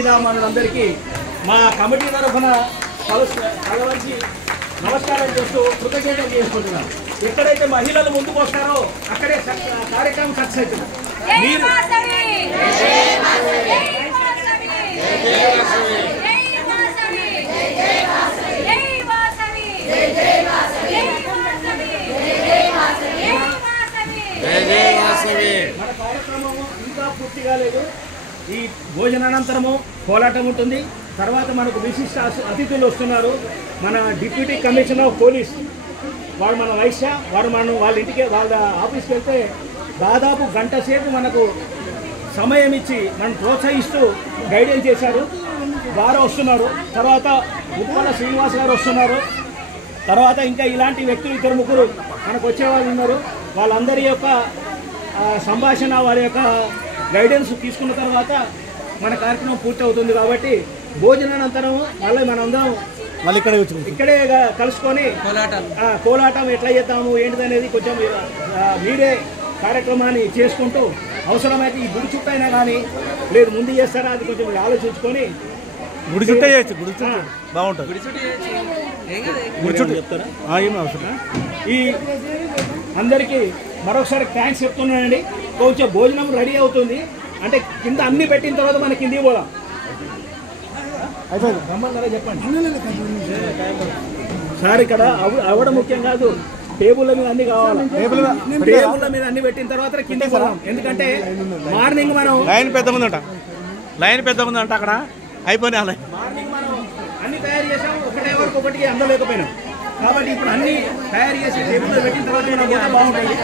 అందరికీ మా కమిటీ తరఫున కలవచ్చి నమస్కారం చేస్తూ కృతజ్ఞతలు చేసుకుంటున్నాం. ఎక్కడైతే మహిళలు ముందుకు వస్తారో అక్కడే కార్యక్రమం సక్సెస్ అవుతుంది. మన కార్యక్రమం ఇంకా పూర్తి కాలేదు. ఈ భోజనానంతరము కోలాటం ఉంటుంది. తర్వాత మనకు విశిష్ట అతిథులు వస్తున్నారు. మన డిప్యూటీ కమిషనర్ ఆఫ్ పోలీస్ వాడు మన వైశ్య వాడు వాళ్ళ ఇంటికి వాళ్ళ ఆఫీస్కి వెళ్తే దాదాపు గంట సేపు మనకు సమయం ఇచ్చి మనం ప్రోత్సహిస్తూ గైడెన్స్ చేశారు. వారు వస్తున్నారు. తర్వాత ఉప్పల శ్రీనివాస్ గారు వస్తున్నారు. తర్వాత ఇంకా ఇలాంటి వ్యక్తులు ఇద్దరు ముగ్గురు మనకు వచ్చేవాళ్ళు ఉన్నారు. వాళ్ళందరి యొక్క సంభాషణ వారి యొక్క గైడెన్స్ తీసుకున్న తర్వాత మన కార్యక్రమం పూర్తి అవుతుంది. కాబట్టి భోజనానంతరం మళ్ళీ మనందరం మళ్ళీ ఇక్కడే కలుసుకొని కోలాటం ఎట్లా చేద్దాము ఏంటిదనేది కొంచెం మీరే కార్యక్రమాన్ని చేసుకుంటూ అవసరమైతే ఈ గుడి చుట్టూ అయినా కానీ లేదు ముందు చేస్తారా అది కొంచెం ఆలోచించుకొని గుడి చుట్టే చేయొచ్చు. గుడి చుట్టూ బాగుంటుంది. గుడి చుట్టూ చెప్తారా ఏమి అవసరం. ఈ అందరికీ మరొకసారి థ్యాంక్స్ చెప్తున్నానండి. కొంచెం భోజనం రెడీ అవుతుంది అంటే కింద అన్ని పెట్టిన తర్వాత మన కిందికి పోదాం. రమ్మన్నారా చెప్పండి సార్. ఇక్కడ అవ్వడం ముఖ్యం కాదు, టేబుల్ మీద అన్ని కావాలి. టేబుల్ మీద అన్ని పెట్టిన తర్వాత కిందికి పోదాం. ఎందుకంటే మార్నింగ్ మనం లైన్ పెద్ద మంది అంట అక్కడ అయిపోయినా మార్నింగ్ మనం అన్ని తయారు చేసాం. ఒకటే వరకు ఒకటికి అందలేకపోయినాం. కాబట్టి ఇప్పుడు అన్ని తయారు చేసి టేబుల్ పెట్టిన తర్వాత బాగుంటుంది.